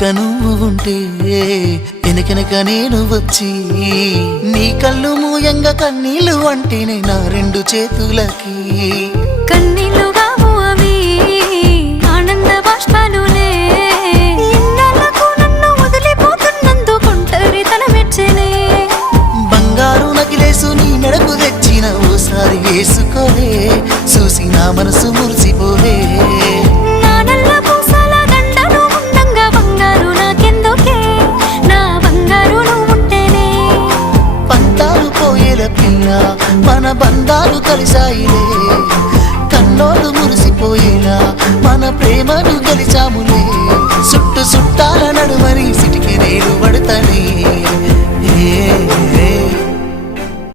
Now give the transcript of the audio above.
ఇక నువ్వు ఉంటే వెనకెనక నేను వచ్చి నీ కళ్ళు మూయంగా కన్నీళ్ళు అంటేనే నా రెండు చేతులకి కన్నీళ్ళు కావు అవి ఆనంద బాష్పాలులే ఇన్నాళ్ళకు నన్ను వదిలిపోతున్నందుకు ఒంటరితనం మెచ్చనే బంగారు నకిలేసు నీ మెడకు తెచ్చిన ఓసారి వేసుకోలే చూసి నా మనసు మురిసిపోలే మన బంధాలు కలిసాయిలే కన్నోళ్ళు మురిసిపోయేలా మన ప్రేమను గెలిచాములే చుట్టు చుట్టాల నడుమని సిటికి నేను పడతానే